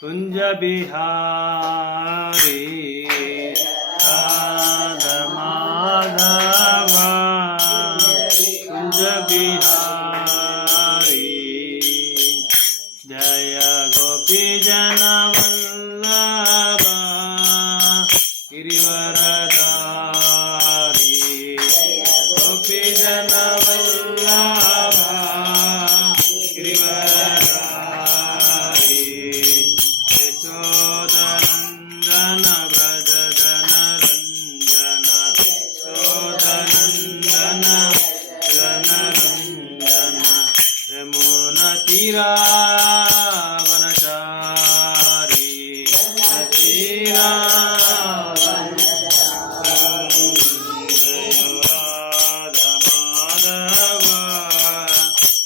कुंज बिहारी राधा माधव कुंज बिहारी जय गोपी जन वल्लभ गिरिवरधारी गोपी जन वल्लभ गिरिवरधारी यशोदनंदन व्रज जन रंजन यशोदनंदन जन रंजन यमुना तीरा वनचारी तीरा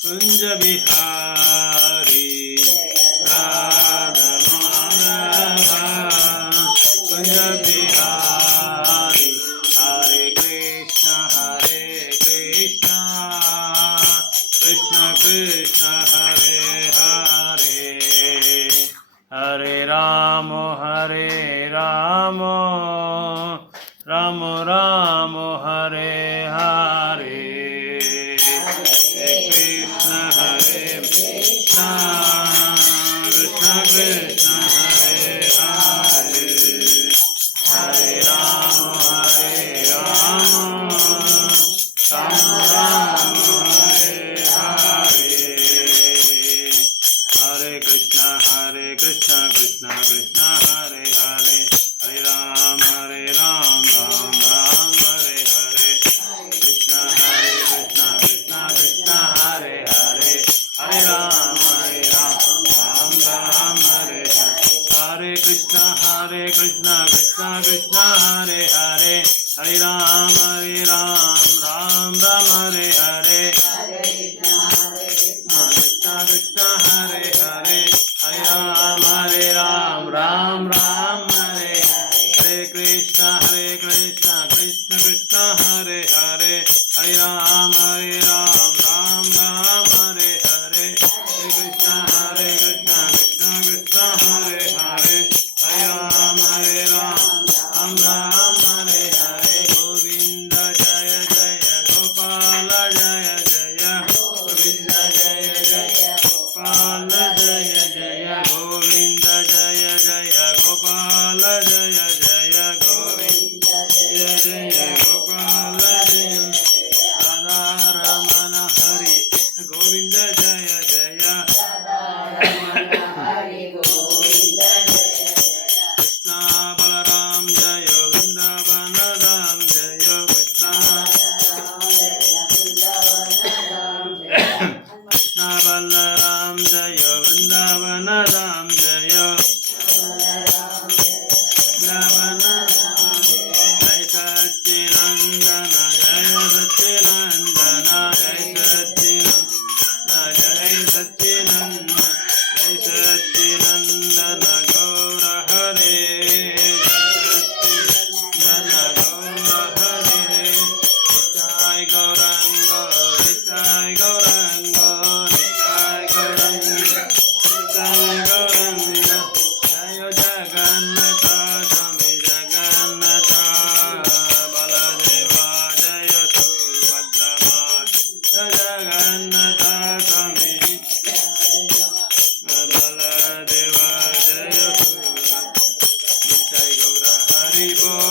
कुंज बिहारी राधा माधव कुंज बिहारी हरे कृष्ण कृष्ण कृष्ण हरे हरे हरे राम राम राम हरे हरे कृष्ण कृष्ण कृष्ण हरे हरे हरे राम राम राम हरे हरे हरे कृष्ण कृष्ण कृष्ण हरे हरे हरे राम राम राम हरे हरे कृष्ण कृष्ण कृष्ण हरे हरे हरे राम राम राम हरे हरे कृष्ण कृष्ण कृष्ण हरे हरे हरे राम राम राम हरे हरे कृष्ण कृष्ण हरे हरे हरे राम राम राम हरे हरे कृष्ण कृष्ण कृष्ण हरे हरे हरे राम राम राम हरे हरे हरे कृष्ण कृष्ण कृष्ण हरे हरे हरे राम राम राम हरे हरे गोविंद जय जय गोपाल जय जय गोविंद जय जय गोपाल जय जय गोविंद जय जय गोपाल जय जय गोविंद जय जय गोपाल जय राधा रमण हरि गोविंद जय जय कृष्ण बलराम जय वृंदावन राम जय कृष्ण कृष्ण बलराम जय वृंदावन राम जय वृंदावन जय सच्चिनंदन जय सच्चिनंदन जय सच्चिनंदन जय सच्चिनंदन गौर हरे सच्चिनंदन गौर हरे नित्याय गौरांग नित्याय गौरांग नित्याय गौरांग नित्याय गौरांग जय जगन्नाथ स्वामी जगन्नाथ बलदेवा जय सुभद्रमा जय जगन्नाथ स्वामी बलदेवा जय सुभद्रमा जय गौर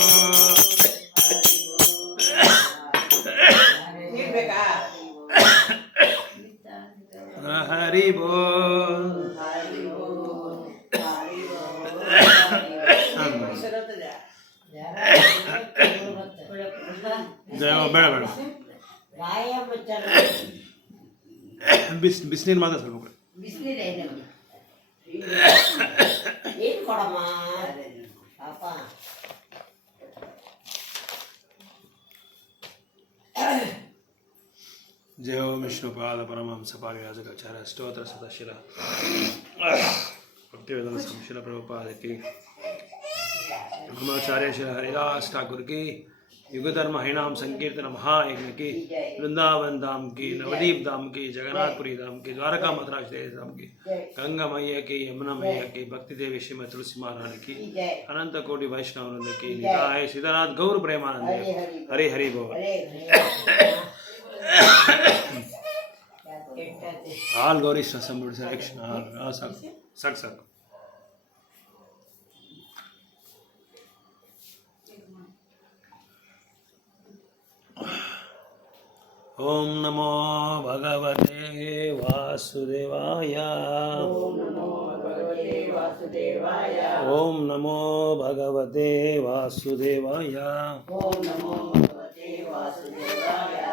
हरि बोल हरि बोल जय ಬೇಡ ಬೇಡ ಬಿಸಿನೀರು ಮಾತ್ರ ಸ್ವಲ್ಪ ಏನು ಕೊಡಮ್ಮ ಪಾಪ जय ओम विष्णुपाद परमहंस पारिराजकाचार्य स्तोत्र सतशिला भक्तिवेदांत स्वामी शिला प्रभुपाद की ब्रह्माचार्य श्री हरिदास ठाकुर की युगधर्म हरिनाम संकीर्तन महायज्ञ की, वृंदावन धाम की, नवदीप धाम की, जगन्नाथपुरी धाम की, द्वारका मथुरा श्रेष्ठ धाम की, गंगा मैया की, यमुना मैया की, भक्ति देवी श्रीमती तुलसी महारानी की, अनंत कोटि वैष्णव वृंद की, निताय सीतानाथ गौर प्रेमानंद हरि हरि बोल। All Gauri Sambuddha selection are success. ओम नमो भगवते वासुदेवाय। ओम नमो भगवते वासुदेवाय। ओम नमो भगवते वासुदेवाय। ओम नमो भगवते वासुदेवाय।